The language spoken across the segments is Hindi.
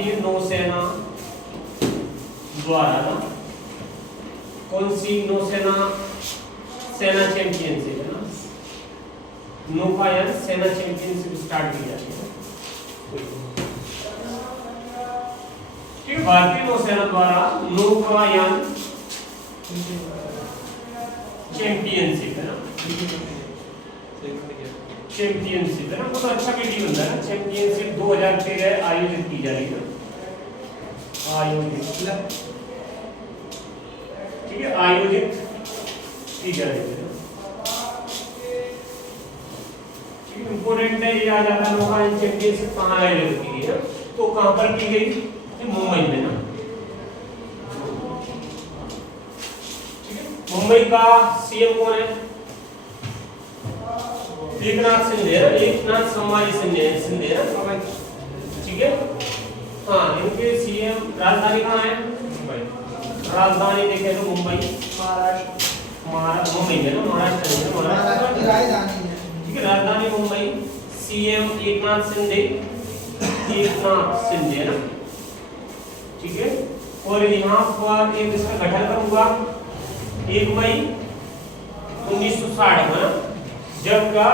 भारतीय नौसेना द्वारा ना कौन सी नौसेना सेना चैंपियनशिप है ना, नौकायन सेना चैंपियनशिप स्टार्ट की जाती है। ठीक है, भारतीय नौसेना द्वारा नौकायन चैंपियनशिप है ना, चैंपियनशिप है ना, बहुत अच्छा वीडियो बनता है ना। चैंपियनशिप 2013 आयोजित की जा रही है, आयोजित, ठीक है, आयोजित की जा रही है। इंपोर्टेंट है, ये आ जाता है नौकायन चैंपियनशिप कहाँ आयोजित की गई है, तो कहाँ पर की गई, मुंबई में ना। ठीक है, मुंबई का सीएम कौन है, एकनाथ शिंदे, एकनाथ संभाजी शिंदे ना, ठीक है। हाँ, इनके सीएम, राजधानी कहाँ है, राजधानी देखें तो मुंबई, महाराष्ट्र, मुंबई है ना, महाराष्ट्र की राजधानी है। ठीक है, राजधानी मुंबई, सीएम एकनाथ शिंदे ना, ठीक है। और यहाँ पर एक इसका गठन कब हुआ, 1 मई 1960 में, जब का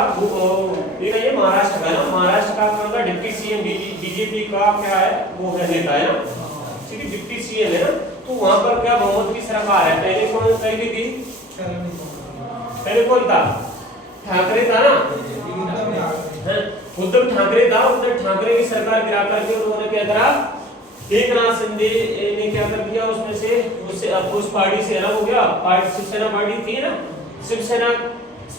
ये महाराष्ट्र का ना, महाराष्ट्र का डिप्टी सीएम बीजेपी का क्या है, वो है नेता है ना, ठीक है, डिप्टी सीएम है ना। तो वहां पर क्या बहुमत की सरकार है, पहले कौन पहली थी, पहले कौन था, ठाकरे था ना, उद्धव ठाकरे था। उद्धव ठाकरे की सरकार गिरा करके उन्होंने क्या करा, एकनाथ शिंदे ने क्या कर दिया, उसमें से उससे उस पार्टी से अलग हो गया, शिवसेना पार्टी थी ना, शिवसेना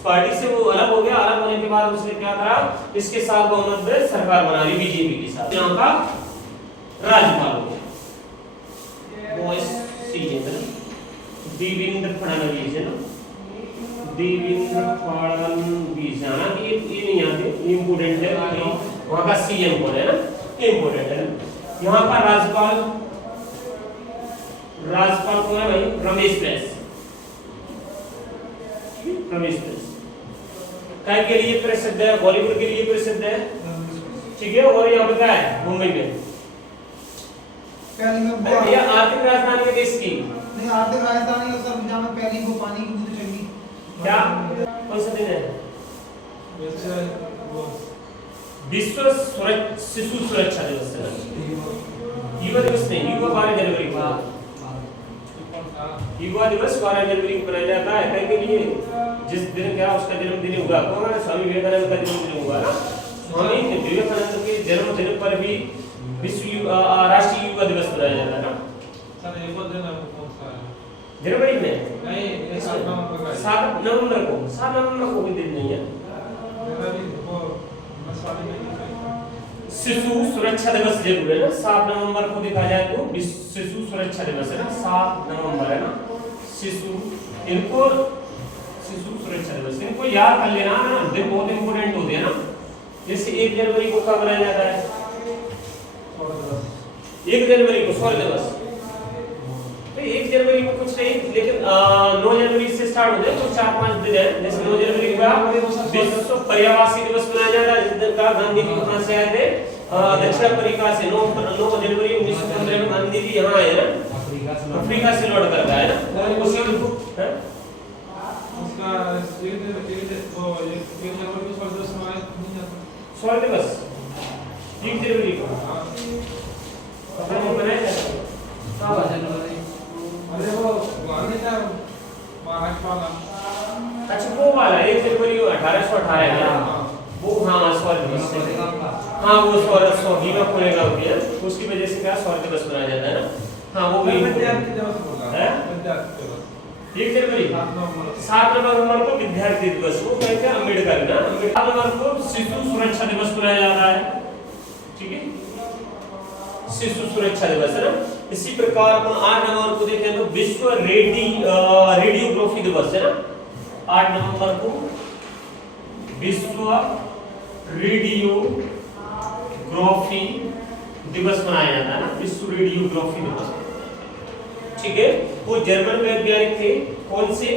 पार्टी से वो अलग हो गया। अलग होने के बाद उसने क्या करा, इसके साथ बहुमत में सरकार बना ली बीजेपी के साथ, यहाँ का राज्यपाल हो गया वो देवेंद्र फडणवीस है ना, देवेंद्र फडणवीस है ना, ये नहीं आते, इम्पोर्टेंट है, वहाँ का सीएम कौन है ना, इम्पोर्टेंट है ना। यहाँ का राज्यपाल कौन है भाई, रमेश बैस, रमेश बैस काय के लिए प्रसिद्ध है, बॉलीवुड के लिए प्रसिद्ध है, ठीक है। और यहाँ पे क्या है, मुंबई में ये आर्थिक राजधानी है देश की, नहीं आर्थिक राजधानी है सर, जहाँ में पहली वो पानी की बूंद चढ़ी, क्या कौन सा दिन है, विश्व शिशु सुरक्षा दिवस है, युवा दिवस नहीं, युवा 12 जनवरी को, युवा दिवस 12 जनवरी को मनाया जाता है। कई के लिए जिस दिन क्या उसका जन्मदिन हुआ, कौन है, स्वामी विवेकानंद का जन्मदिन हुआ ना, स्वामी विवेकानंद के जन्मदिन पर भी विश्व राष्ट्रीय युवा दिवस मनाया जाता है ना। सर एक और दिन कौन सा है, जनवरी में नहीं 7 नवंबर को, 7 नवंबर को भी दिन नहीं है, मेरा भी वो मसाले में शिशु सुरक्षा दिवस जरूर है ना, 7 नवंबर को देखा जाए तो शिशु सुरक्षा दिवस है ना, 7 नवंबर है ना, शिशु, इनको शिशु सुरक्षा दिवस, इनको याद कर लेना ना, दिन बहुत इंपोर्टेंट होते हैं ना। जैसे 1 जनवरी को कब मनाया जाता है, 1 जनवरी को सौर दिवस, तो 1 जनवरी को कुछ नहीं, लेकिन 9 जनवरी से स्टार्ट हो जाए तो 4-5 दिन है। जैसे 9 जनवरी को विश्व पर्यावरण दिवस मनाया जाता है, जिस दिन का गांधी जी कहां से आए थे, दक्षिण अफ्रीका से। 9 जनवरी 1915 में गांधी जी यहाँ आए ना, अफ्रीका से लौट कर आए ना, उसी है उसका एक दिन वो 1 जनवरी को सौर दिवस मनाया नहीं जाता, सौर दिवस 1 जनवरी को पता नहीं मनाया जाता, हां जनवरी, अरे वो गांधी का महाराष्ट्र वाला, अच्छा वो वाला 1 जनवरी 1818 है ना, वो हाँ सौर दिवस से, हाँ वो सौर भीमा पुणे का होती है, उसकी वजह से क्या सौर दिवस मनाया जाता है ना। हाँ वो भी विद्यार्थी दिवस बोला है, विद्यार्थी दिवस 1 जनवरी 7 नवंबर को विद्यार्थी दिवस, वो कहते हैं अम्बेडकर ना, 7 नवंबर को शिशु सुरक्षा दिवस मनाया जाता है, ठीक है, शिशु सुरक्षा दिवस है ना। इसी प्रकार अपन 8 नवंबर को देखें तो विश्व रेडियोग्राफी दिवस है ना, 8 नवंबर को विश्व रेडियोग्राफी दिवस मनाया जाता है ना, विश्व रेडियोग्राफी दिवस, ठीक है। वो जर्मन वैज्ञानिक थे, कौन से,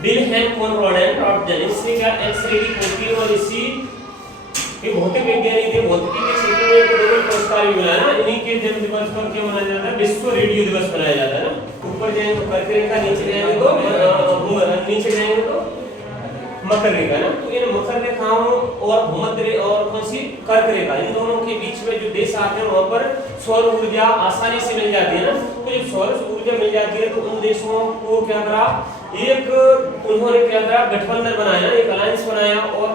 विल्हेल्म फोन रॉन्टगेन, इससे क्या एक्सरे की खोज की, और इसी ये भौतिक वैज्ञानिक थे, भौतिकी के क्षेत्र में नोबेल पुरस्कार भी मिला ना, इन्हीं के जन्म दिवस पर क्या मनाया जाता है, विश्व रेडियो दिवस मनाया जाता है ना। ऊपर जाएंगे तो कर्क रेखा, नीचे जाएंगे तो मकर रेखा ना। तो इन मकर रेखाओं और भूमध्य रेखा और कौन सी कर्क रेखा, इन दोनों के बीच में जो देश आते हैं वहां पर सौर ऊर्जा आसानी से मिल जाती है ना। तो जब सौर ऊर्जा मिल जाती है तो उन देशों को क्या करा, उन्होंने क्या करा, गठबंधन बनाया, एक अलायंस बनाया और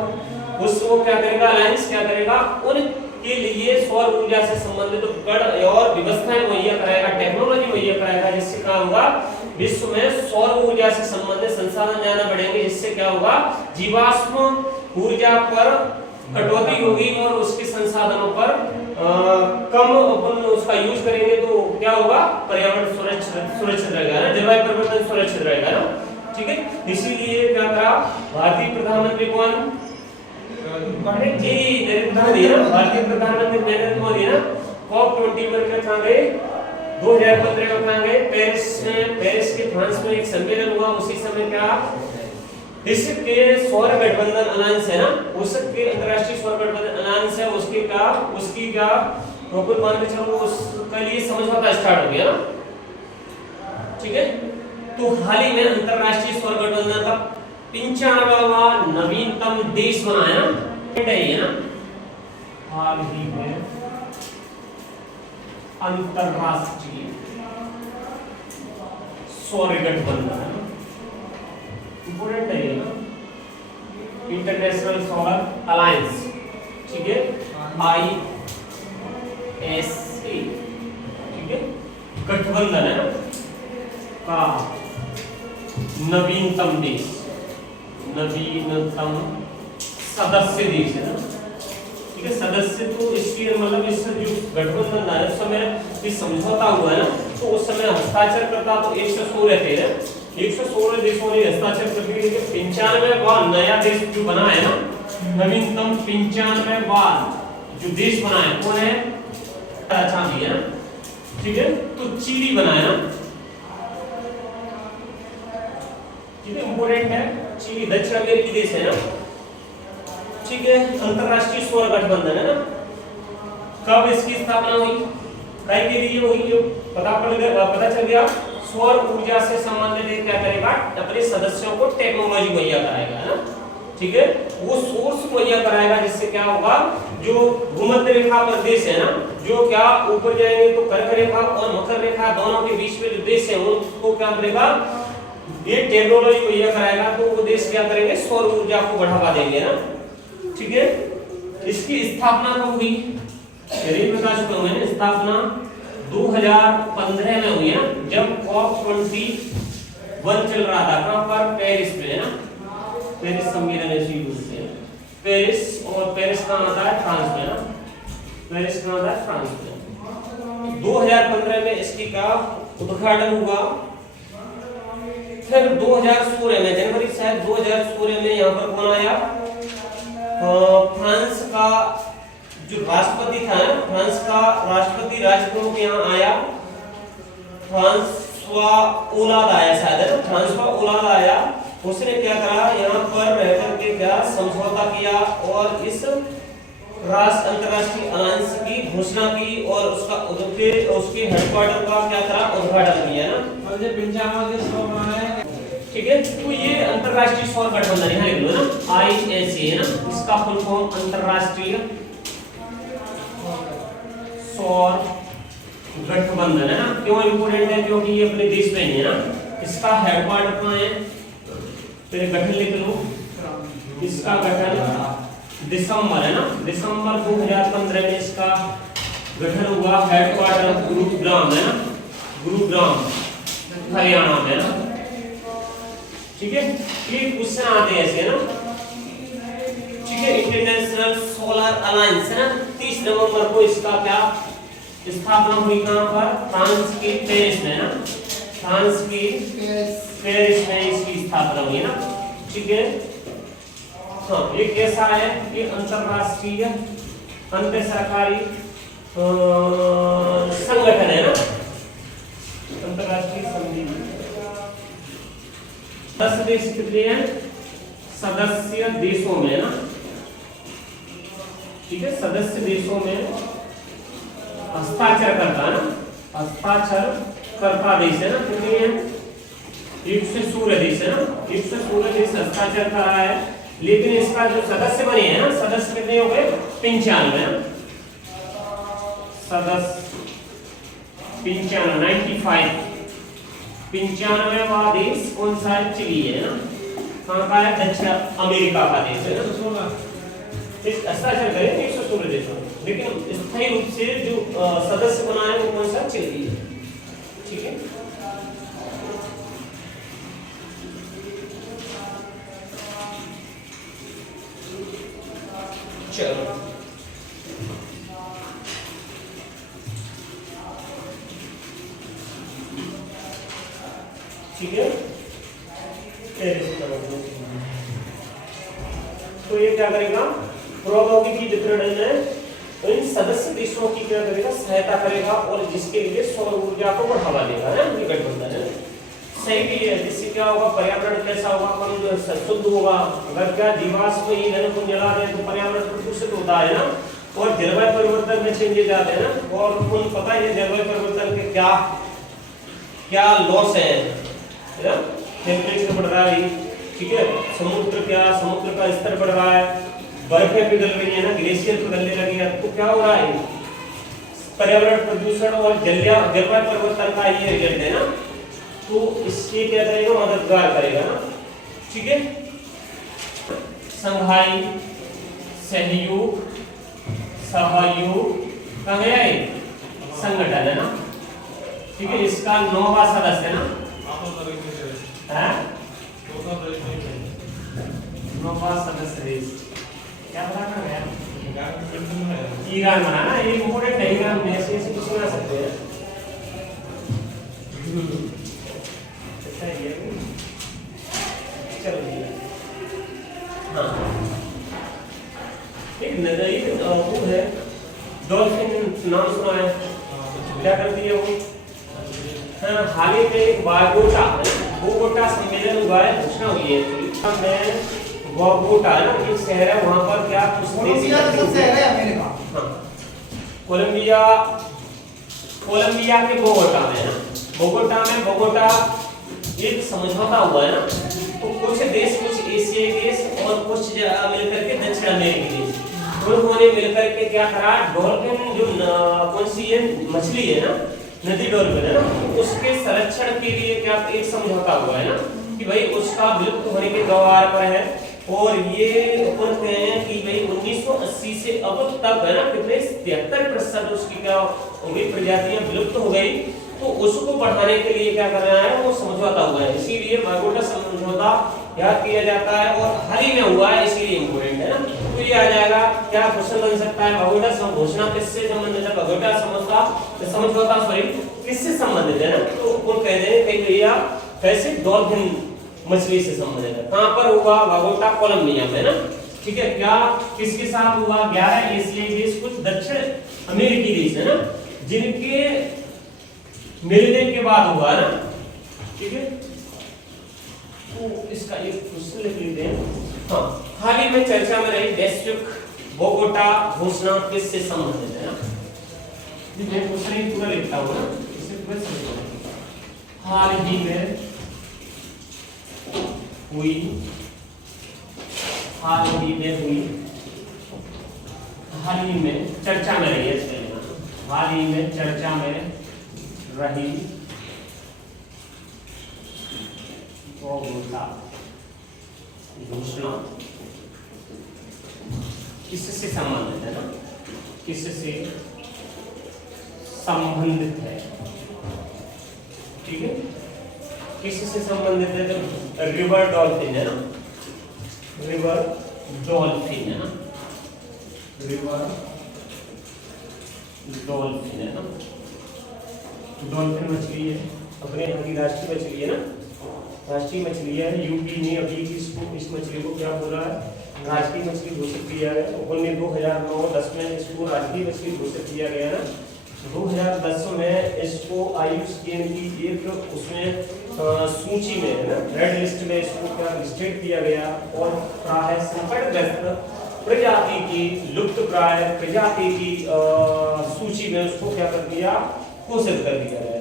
उसको क्या करेगा, अलायंस क्या करेगा, उनके लिए सौर ऊर्जा से संबंधित गढ़ और व्यवस्थाएं मुहैया कराएगा, टेक्नोलॉजी मुहैया कराएगा, जिससे क्या होगा, विश्व में सौर ऊर्जा से संबंधित संसाधन ज्यादा बढ़ेंगे, जिससे क्या होगा, जीवाश्म ऊर्जा पर कटौती होगी और उसके संसाधनों पर कम अपन उसका यूज करेंगे तो क्या होगा, पर्यावरण सुरक्षित रहेगा ना, जलवायु परिवर्तन सुरक्षित रहेगा ना। ठीक है, इसीलिए क्या करा भारतीय प्रधानमंत्री कौन, जी नरेंद्र मोदी ना, भारतीय प्रधानमंत्री नरेंद्र मोदी ना COP21 में कहां गए, 2015 में कहां गए, पेरिस के फ्रांस में एक सम्मेलन हुआ। उसी समय क्या, इसके सौर गठबंधन अलायंस है ना, उसके अंतरराष्ट्रीय सौर गठबंधन अलायंस है, उसकी क्या ऊपर मान के चलो, उसके लिए समझौता स्टार्ट हो गया ना। ठीक है, तो हाल ही में अंतरराष्ट्रीय सौर गठबंधन का 95वां नवीनतम देश बना है ना, है ना, हाल ही में अंतरराष्ट्रीय सौर गठबंधन इंपोर्टेंट है ना, इंटरनेशनल सौर अलायंस। ठीक है, ISA, ठीक है, गठबंधन है ना का नवीनतम देश, नवीनतम सदस्य देश है ना। ठीक है, सदस्य तो इसकी मतलब इस जो गठबंधन है उस समय इस समझौता हुआ है ना, तो उस समय हस्ताक्षर करता तो 116 थे ना, 116 देशों ने हस्ताक्षर कर दिए। 95वां नया देश जो बना है ना, नवीनतम 95वां जो देश बना है कौन है, अच्छा भी है ना। ठीक है, तो चिली बना है ना, ठीक है, इंपोर्टेंट है, चिली दक्षिण अमेरिकी देश है ना। ठीक है, अंतरराष्ट्रीय सौर गठबंधन है ना, कब इसकी स्थापना हुई, कई के लिए हुई, जो पता चल गया, सौर ऊर्जा से संबंधित क्या करेगा, अपने सदस्यों को टेक्नोलॉजी मुहैया कराएगा है ना। ठीक है, वो सोर्स मुहैया कराएगा, जिससे क्या होगा, जो भूमध्य रेखा पर देश है ना, जो क्या ऊपर जाएंगे तो कर्क रेखा और मकर रेखा दोनों के बीच में जो देश है उनको क्या करेगा, ये टेक्नोलॉजी मुहैया कराएगा, तो वो देश क्या करेंगे, सौर ऊर्जा को बढ़ावा देंगे ना। ठीक है, इसकी स्थापना कब हुई, प्रकाश को मैंने स्थापना 2015 में हुई है ना, जब COP21 चल रहा था, कहां पर, पेरिस में है ना, पेरिस सम्मेलन ऐसी बोलते हैं, पेरिस, और पेरिस कहां आता है, फ्रांस में ना, पेरिस कहां आता है, फ्रांस में। 2015 में इसकी का उद्घाटन हुआ। फिर 2016 में, जनवरी शायद 2016 में यहाँ पर कौन आया, फ्रांस का जो राष्ट्रपति था ना, फ्रांस का राष्ट्रपति राजप्रमुख यहाँ आया, फ्रांसवा ओलाद आया शायद है ना, फ्रांसवा ओलाद आया। उसने क्या करा, यहाँ पर रहकर के क्या समझौता किया और इस अंतरराष्ट्रीय अलायंस की घोषणा की और उसके हेडक्वार्टर का क्या करा, उद्घाटन किया ना। और ये 95वां देश कब बना है, ठीक है, तो ये अंतरराष्ट्रीय सौर गठबंधन यहाँ लिख लो ना, ISA है ना, इसका फुल फॉर्म अंतरराष्ट्रीय सौर गठबंधन है ना। क्यों इंपोर्टेंट है, क्योंकि ये अपने देश में ही है ना। इसका हेडक्वार्टर कहाँ है, तेरे गठन लिख लो, इसका गठन दिसंबर है ना, दिसंबर 2015 में इसका गठन हुआ। हेडक्वार्टर गुरुग्राम है ना, गुरुग्राम हरियाणा में ना। ठीक है, ये क्वेश्चन आते हैं ऐसे ना। ठीक है, इंटरनेशनल सोलर अलायंस है ना, 30 नवंबर को इसका क्या स्थापना हुई, कहां पर, फ्रांस के पेरिस में ना, फ्रांस की पेरिस में इसकी स्थापना हुई ना। ठीक है, हाँ, ये कैसा है, ये अंतरराष्ट्रीय अंतर सरकारी संगठन है ना, अंतरराष्ट्रीय संधि। 10 देश कितने हैं, सदस्य देशों में ना। ठीक है, सदस्य देशों में हस्ताक्षर करता है ना, हस्ताक्षर करता देश है ना, क्योंकि ये एक से सूर्य देश है ना, एक से सूर्य देश हस्ताक्षर कर रहा है। लेकिन इसका जो सदस्य बने हैं ना, सदस्य कितने हो गए 95 है, सदस्य 95 95वां देश कौन सा है? चिली है ना, कहाँ का है? दक्षिण अमेरिका का देश है ना। इस हस्ताक्षर करें 116 देशों, लेकिन स्थायी रूप से जो सदस्य बना है वो कौन सा? चिली है। ठीक है, चलो ठीक है। तो ये क्या करेगा? प्रौद्योगिकी वितरण में इन सदस्य देशों की क्या करेगा? सहायता करेगा, और जिसके लिए सौर ऊर्जा को बढ़ावा देगा है ना, गठबंधन है। सही भी है, जिससे क्या होगा? पर्यावरण कैसा होगा? कम जो है शुद्ध होगा। अगर क्या जीवाश्म ईंधन को जला दें तो पर्यावरण प्रदूषित होता है ना, और जलवायु परिवर्तन में चेंजेस आते हैं ना। और उनको पता है जलवायु परिवर्तन के क्या क्या लॉस है ना, टेम्परेचर बढ़ रहा है, ठीक है, समुद्र का स्तर बढ़ रहा है, बर्फें पिघल रही है ना, ग्लेशियर पिघलने लगे हैं, तो क्या हो रहा है? पर्यावरण प्रदूषण और जलवायु परिवर्तन का ये रिजल्ट है ना। तो इसके क्या करेगा? मददगार करेगा ना। ठीक है, संघाई सहयोग कहा गया है संगठन है ना। ठीक है, इसका 9वां सदस्य है ना, 9वां सदस्य देश क्या बनाना है? ईरान बनाना, एक इम्पोर्टेंट है ईरान में, ऐसे कुछ बना सकते हैं। हाँ, एक नदी वो है, डॉल्फिन नाम सुना है? क्या करती है वो? हाँ, हाल ही में एक बोगोटा सम्मेलन हुआ है, घोषणा हुई है बोगोटा है ना, एक शहर है, वहाँ पर क्या कुछ कोलंबिया का शहर है अमेरिका। हाँ, कोलंबिया के बोगोटा में है ना, बोगोटा एक समझौता हुआ है ना। तो कुछ देश, कुछ एशियाई देश और कुछ मिलकर के दक्षिण अमेरिकी देश, उन्होंने मिलकर के क्या करा? डॉल्फिन जो कौन सी ये मछली है ना, नदी डॉल्फिन है ना, तो उसके संरक्षण के लिए क्या एक समझौता हुआ है ना, कि भाई उसका विलुप्त होने के कगार पर है। और ये कहते हैं कि भाई 1980 से अब तक है ना, कितने 73% उसकी क्या हो गई? प्रजातियां विलुप्त हो गई। तो उसको बढ़ाने के लिए क्या करना है? वो समझौता हुआ है, इसीलिए बोगोटा समझौता याद किया जाता है, और हाल ही में हुआ है, इसीलिए इम्पोर्टेंट है ना। तो ये आ जाएगा, क्या क्वेश्चन बन सकता है? बोगोटा घोषणा किससे संबंधित है? बोगोटा समझौता सॉरी किससे संबंधित है ना? तो उनको कह दें कि भैया कैसे? डॉल्फिन मछली से संबंधित है। कहां पर हुआ? बोगोटा कोलंबिया में ना। ठीक है, क्या किसके साथ हुआ? 11 एशियाई देश, कुछ दक्षिण अमेरिकी देश है ना, जिनके मिलने के बाद हुआ ना। ठीक है, तो इसका एक क्वेश्चन लिख लेते हैं। हाँ, हाल ही में चर्चा में रही वैश्विक बोगोटा घोषणा किससे संबंधित है ना? मैं क्वेश्चन ही पूरा लिखता हूँ ना, इसे पूरा समझो। हाल ही में हुई, हाल ही में चर्चा में रही है, हाल ही में चर्चा में रही बोगोटा घोषणा किससे संबंधित है ना? किससे संबंधित है? ठीक है, किससे संबंधित है? तो रिवर डॉल्फिन है ना, रिवर डॉल्फिन है ना, रिवर डॉल्फिन है ना। डॉल्फिन मछली है, अपने यहाँ की राष्ट्रीय मछली है ना, राष्ट्रीय मछली है। यूपी ने अभी इस मछली को क्या बोला है? राष्ट्रीय मछली घोषित किया है। 2009-10 में इसको राष्ट्रीय मछली घोषित किया गया है। 2010 में इसको IUCN की एक उसमें सूची में है ना, रेड लिस्ट में इसको क्या लिस्टेड किया गया, और प्राय संकटग्रस्त प्रजाति की लुप्त प्राय प्रजाति की सूची में उसको क्या कर दिया, घोषित कर दिया है।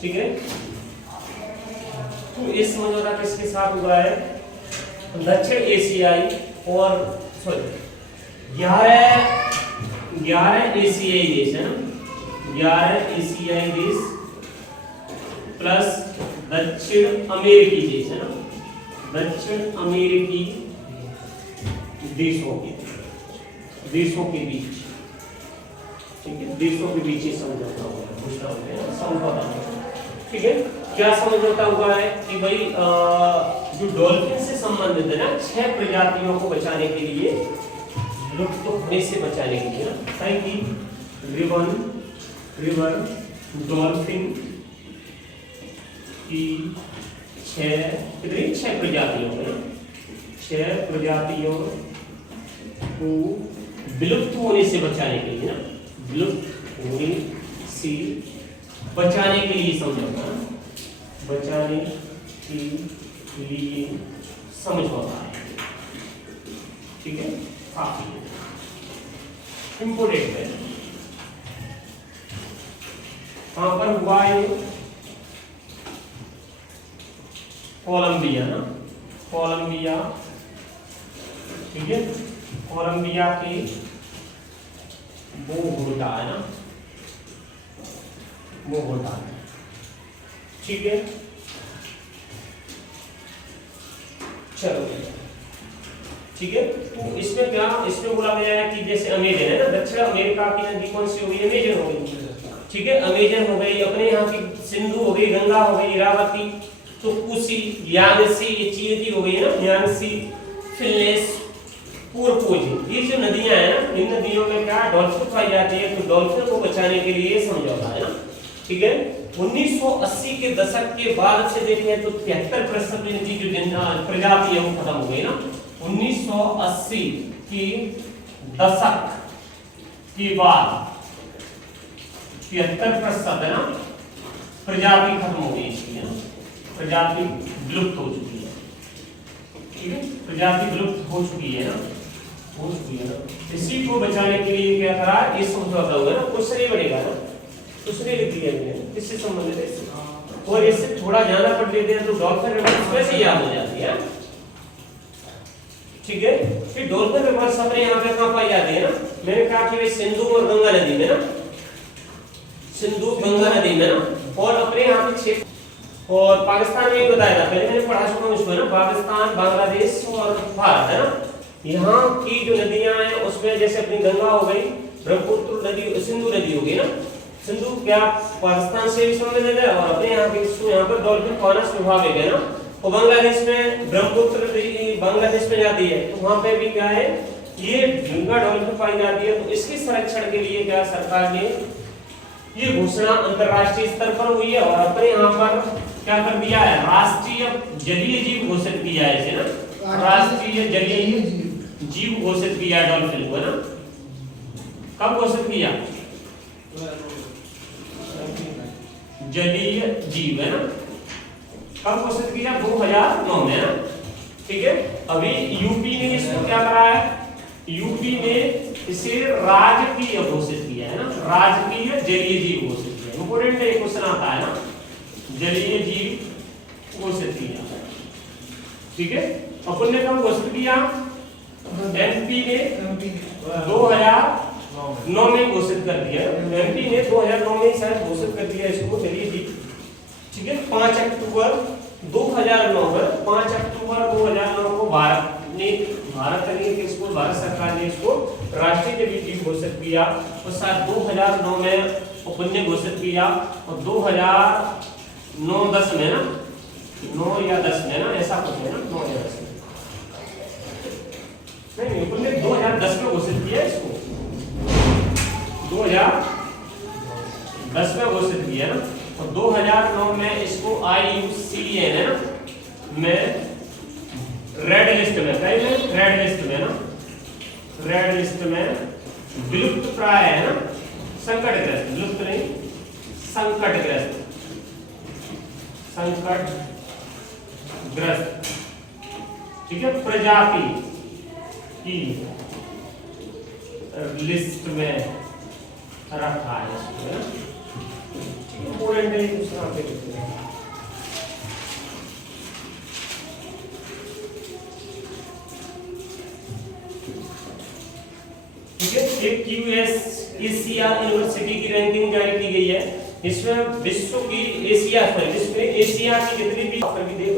ठीक है, तो इस समझौता किसके साथ हुआ है, दक्षिण एशियाई और 11 एशियाई देश है ना, 11 एशियाई देश प्लस दक्षिण अमेरिकी देश है ना, दक्षिण अमेरिकी देशों के बीच, ठीक है, देशों के बीच ही समझौता हुआ है, समझौता। ठीक है, क्या समझौता हुआ है कि भाई जो डॉल्फिन से संबंधित है ना 6 प्रजातियों को बचाने के लिए, लुप्त होने से बचाने के लिए ना, रिवर डॉल्फिन की 6 प्रजातियों में 6 प्रजातियों को विलुप्त होने से बचाने के लिए ना, विलुप्त होने से बचाने के लिए समझौता, बचाने के लिए समझौता है। ठीक है, काफी इंपोर्टेंट है। कहां पर हुआ है, कोलंबिया ना, कोलंबिया। ठीक है, कोलंबिया के बोगोटा है ना, बोगोटा। ठीक है, चलो ठीक है, तो इसमें क्या, इसमें बोला गया है कि जैसे अमेजन है ना, दक्षिण अमेरिका की नदी कौन सी हो गई, अमेजन हो गई। ठीक है, अमेजन हो गई, अपने यहाँ की सिंधु हो गई, गंगा हो गई, इरावती, तो कुशी, यांगसी, ये चीती हो गई है ना, यांगसी, फिलिस, पोरपोजी, ये जो नदियां हैं ना, इन नदियों में क्या डॉल्फिन पाई जाती है, तो डॉल्फिन को बचाने के लिए समझौता है ना। ठीक है, 1980 के दशक के बाद से देखें तो 73% इनकी जो प्रजाति है वो खत्म हो गई ना। 1980 की दशक के बाद 73% है ना प्रजाति खत्म हो गई इसकी, है ना, प्रजाति विलुप्त हो चुकी है। ठीक है, प्रजाति विलुप्त हो चुकी है ना, हो चुकी है ना। इसी को बचाने के लिए क्या करा, ये समझौता हुआ ना, क्वेश्चन ये बनेगा ना, क्वेश्चन लिख दिया मैंने, किससे संबंधित है इससे, और इससे थोड़ा ज्यादा पढ़ लेते हैं तो डॉल्फिन रिवर्स वैसे याद हो जाती है। ठीक है, फिर डॉल्फिन रिवर्स अपने यहाँ पे कहाँ पाई जाती है ना, मैंने कहा कि सिंधु और गंगा नदी में ना, सिंधु गंगा नदी में ना, और अपने यहाँ पे क्षेत्र, और पाकिस्तान में बताया था, पहले मैंने पढ़ा चुका हूँ इसको ना, पाकिस्तान, बांग्लादेश और भारत है ना, यहाँ की जो नदियां हैं उसमें जैसे अपनी गंगा हो गई, ब्रह्मपुत्र नदी, सिंधु नदी हो गई ना, सिंधु क्या पाकिस्तान से भी संबंधित है, और अपने यहाँ के यहाँ पर डॉल्फिन फाउना स्वाभाविक है ना, और बांग्लादेश में ब्रह्मपुत्र नदी बांग्लादेश में जाती है, तो वहां पे भी क्या है, ये गंगा डॉल्फिन पाई जाती है। तो इसके संरक्षण के लिए क्या सरकार ने ये घोषणा अंतरराष्ट्रीय स्तर पर हुई है, और अपने यहाँ पर क्या कर दिया है, राष्ट्रीय जलीय जीव घोषित किया है इसे ना, राष्ट्रीय जलीय जीव घोषित किया डॉल्फिन को ना। कब घोषित किया, जलीय जीव है ना, कब घोषित किया, 2009 में ना। ठीक है, अभी यूपी ने इसको क्या करा है, यूपी ने इसे राजकीय घोषित किया है ना, राजकीय जलीय जीव घोषित किया। इंपोर्टेंट है, क्वेश्चन आता है ना, जलीय जीव घोषित किया। ठीक है, अपन ने कब घोषित किया, एमपी ने 2009 में घोषित कर दिया, एमपी ने 2009 में शायद घोषित कर दिया इसको जलीय जीव। ठीक है, 5 अक्टूबर 2009 पर 5 अक्टूबर 2009 को भारत ने इसको, भारत सरकार ने इसको राष्ट्रीय जलीय जीव घोषित किया, और शायद 2009 में अपन ने घोषित किया, और 2009-10 में ना, 9 या 10 में ना, ऐसा कुछ है ना, 9 या 10 में, नहीं अपन ने 2010 में घोषित किया इसको, 2010 में घोषित किया ना, और 2009 में इसको IUCN है ना में रेड लिस्ट में, रेड लिस्ट में ना, रेड लिस्ट में विलुप्त प्राय है ना, संकटग्रस्त, विलुप्त नहीं, संकटग्रस्त, संकटग्रस्त, ठीक है, प्रजाति की लिस्ट में रखा है इसको, इंपॉर्टेंट है दूसरा पे लिखते हैं। ठीक है, एक QSACR यूनिवर्सिटी की रैंकिंग जारी की गई है। इसमें विश्व की एशिया में जिसमें एशिया की जितनी भी करके देख लो।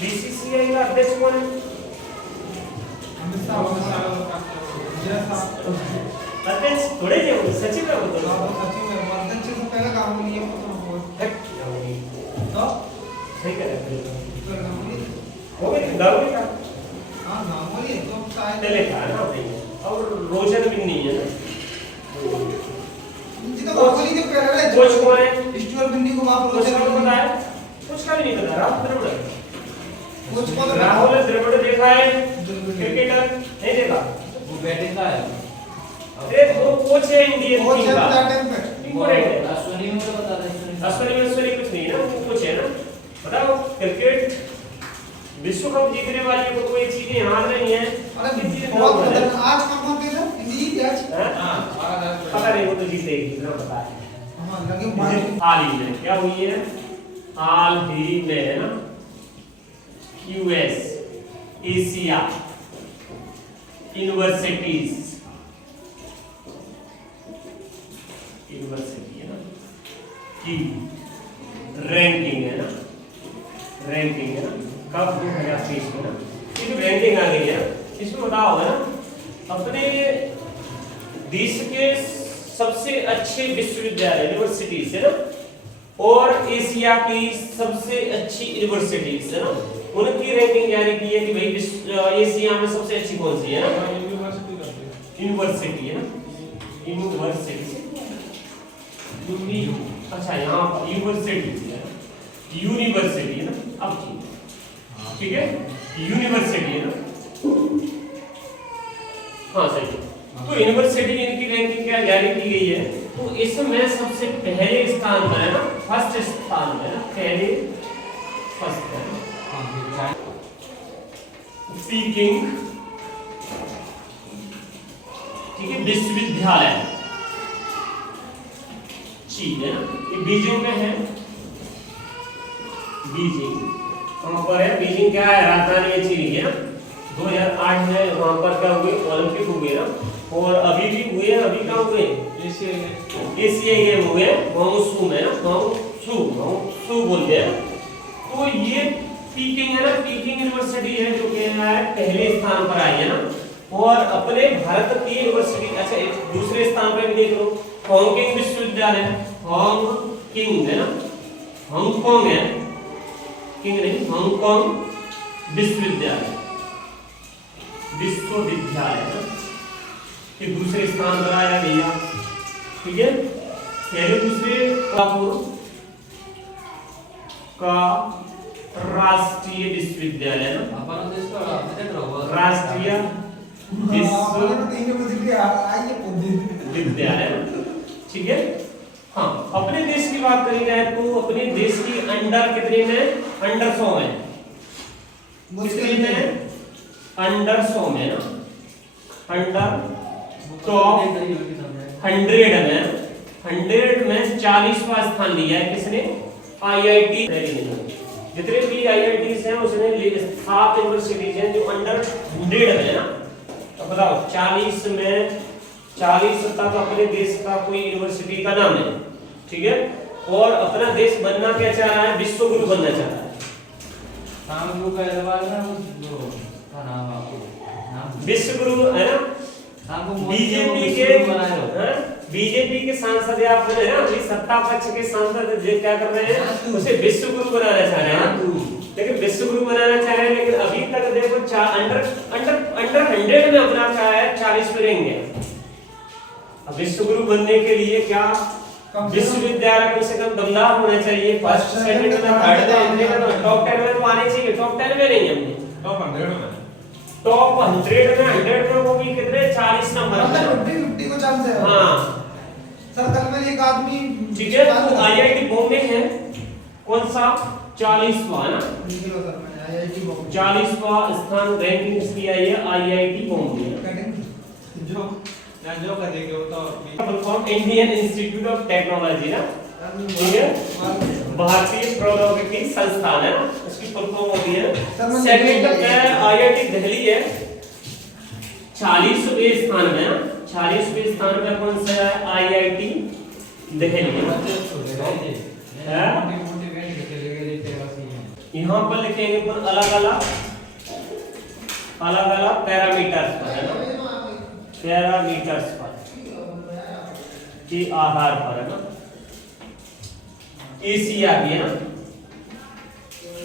बीसीसीआई का अध्यक्ष कौन है? अमित शाह अध्यक्ष थोड़े थे वो, सचिव है वो तो। सचिव है, अध्यक्ष से पहले काम लिया तो सही कह रहे हो। गांगुली हो गए गांगुली का हां गांगुली तो शायद पहले था ना भाई, और रोशन भी नहीं है ना। जी तो गांगुली के पहले कोच कौन है? स्टुअर्ट बिंदी को बाप कोच का पता है? कुछ का भी नहीं पता। राहुल द्रविड़, कोच को राहुल द्रविड़ देखा है क्रिकेटर? नहीं देखा। वो बैटिंग का है। अरे वो कोच है इंडियन कोच टीम है का। टाइम पे इंपॉर्टेंट है। अश्विनी मुझे बता दे। अश्विनी कुछ नहीं है ना, वो कोच है ना। बताओ क्रिकेट विश्व कप जीतने वाले को कोई चीजें याद नहीं है। अरे बहुत खतरनाक। आज कौन थे सर? इंडी जीती आज। हाँ, पता नहीं वो तो जीतेगी, इतना पता है। हां लगे मार हाल ही में क्या हुई है? हाल ही में है ना, यूएस एशिया यूनिवर्सिटी है ना की रैंकिंग है ना, रैंकिंग है ना, कब 2023 में ना ये जो रैंकिंग आ गई है इसमें बताओ है ना, अपने देश के सबसे अच्छे विश्वविद्यालय यूनिवर्सिटीज है ना, और एशिया की सबसे अच्छी यूनिवर्सिटीज है ना, उनकी रैंकिंग जारी की है कि भाई एशिया में सबसे अच्छी कौन सी है ना, यूनिवर्सिटी है ना, यूनिवर्सिटी अच्छा यहाँ पर यूनिवर्सिटी है, यूनिवर्सिटी है ना। अब ठीक है, यूनिवर्सिटी है ना, हाँ सही। तो यूनिवर्सिटी इनकी रैंकिंग क्या जारी की गई है, तो इसमें सबसे पहले स्थान पर है ना, फर्स्ट स्थान पर है ना, पहले फर्स्ट है ना, पीकिंग ठीक है विश्वविद्यालय चीन है ना, ये बीजिंग में है। बीजिंग वहां पर है, बीजिंग क्या है? राजधानी है चीन की है ना। 2008 में वहां पर क्या हुए? ओलंपिक हुए ना, और अभी भी हुए। अभी कहाँ हुए? एशिया गेम हुए, मॉन्सून में ना, मॉन्सून बोलते हैं। तो ये पीकिंग है ना, पीकिंग यूनिवर्सिटी है जो कि है पहले स्थान पर आई है ना, और अपने भारत की यूनिवर्सिटी। अच्छा एक दूसरे स्थान पर भी देख लो, हांगकांग विश्वविद्यालय, हांगकांग है ना, हांगकांग है, किंग नहीं, हांगकांग विश्वविद्यालय, विश्वविद्यालय है कि दूसरे स्थान पर आया भैया। ठीक है, पहले दूसरे का राष्ट्रीय विश्वविद्यालय ना, अपन देश का राष्ट्रीय विश्वविद्यालय। ठीक है, हाँ अपने देश की बात करी जाए तो अपने देश की अंडर कितने में? अंडर 100 में। कितने में? अंडर 100 में ना, अंडर टॉप 100 में, 100 में 40वां स्थान लिया है किसने? आईआईटी दिल्ली। जितने भी आईआईटीज हैं उसने 7 यूनिवर्सिटीज हैं जो अंडर 100 में है ना। तो बताओ 40 में 40 तक अपने देश का कोई यूनिवर्सिटी का नाम है। ठीक है, और अपना देश बनना क्या चाह रहा है? विश्व गुरु बनना चाह रहा है। नाम का एतबार ना वो था नाम आपको विश्व गुरु है ना। बीजेपी के सांसद या फिर है ना अभी सत्ता पक्ष के सांसद क्या कर रहे हैं? उसे विश्व गुरु बनाना चाह रहे हैं, लेकिन विश्व गुरु बनाना चाह रहे हैं, लेकिन अभी तक देखो अंडर 100 में अपना क्या है? 40 पे रहेंगे। अब विश्व गुरु बनने के लिए क्या विश्वविद्यालय कम से कम दमदार होना चाहिए, फर्स्ट सेकंड में थर्ड में टॉप 10 में तो आने चाहिए, टॉप 10 में नहीं हमने, टॉप 100 में, टॉप 100 में 100 में वो भी कितने 40 नंबर मतलब 50 को चांस है। हाँ सर कल में एक आदमी ठीक है। तो आईआईटी बॉम्बे है कौन सा 40वां है ना, लिख लो सर मैंने आईआईटी बॉम्बे 40वां स्थान रैंकिंग इसकी आई है आईआईटी बॉम्बे। जो या जो करेंगे वो तो full form Indian institute of technology ना, ठीक है, भारतीय प्रौद्योगिकी संस्थान है ना, इसकी फुल फॉर्म होती है। सेकंड में आईआईटी दिल्ली है 40वें स्थान में ना, 40वें स्थान में कौन सा है आईआईटी दिल्ली है। यहाँ पर लिखेंगे पर अलग अलग पैरामीटर्स पर है ना, पैरामीटर्स पर के आधार पर है ना। एशिया की है ना,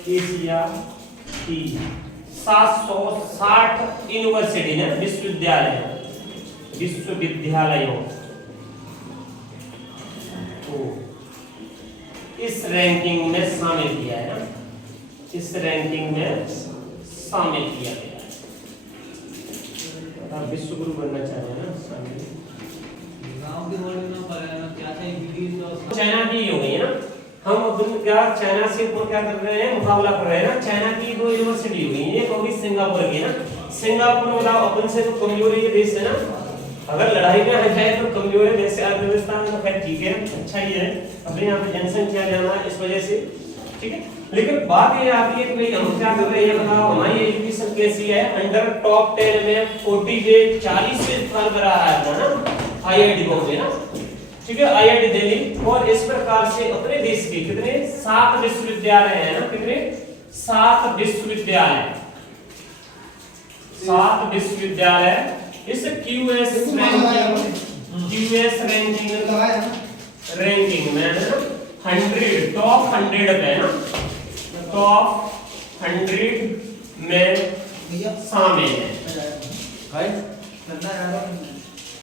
एशिया की 760 यूनिवर्सिटी है, विश्वविद्यालयों को इस रैंकिंग में शामिल किया है ना, इस रैंकिंग में शामिल किया गया है। आप विश्व गुरु बनना चाह रहे हैं ना, शामिल गांव के वर्ड में पर क्या चाहिए वीडियो तो चाइना की हो गई है ना, हम अपन क्या चाइना से अपन क्या कर रहे हैं, मुकाबला कर रहे हैं ना। चाइना की 2 यूनिवर्सिटी हुई है, एक होगी सिंगापुर की ना, सिंगापुर मतलब अपन से तो कमजोर ये देश है ना, अगर लड़ाई में आ जाए तो कमजोर है देश, अर्थव्यवस्था में तो खैर ठीक है, अच्छा ही है, अपने यहाँ पे जनसंख्या ज्यादा है इस वजह से, ठीक है। लेकिन बात ये आती है कि भाई हम क्या कर रहे हैं, बताओ हमारी एजुकेशन कैसी है। अंडर टॉप 10 में 40वें स्थान पर आ रहा है ना आईआईटी बॉम्बे ना, ठीक है, आईआईटी दिल्ली। और इस प्रकार से अपने देश के कितने 7 विश्वविद्यालय हैं ना, कितने 7 विश्वविद्यालय, 7 विश्वविद्यालय इस क्यूएस रैंकिंग में है ना 100 टॉप 100 पे है ना, टॉप 100 में शामिल है। धंधा यार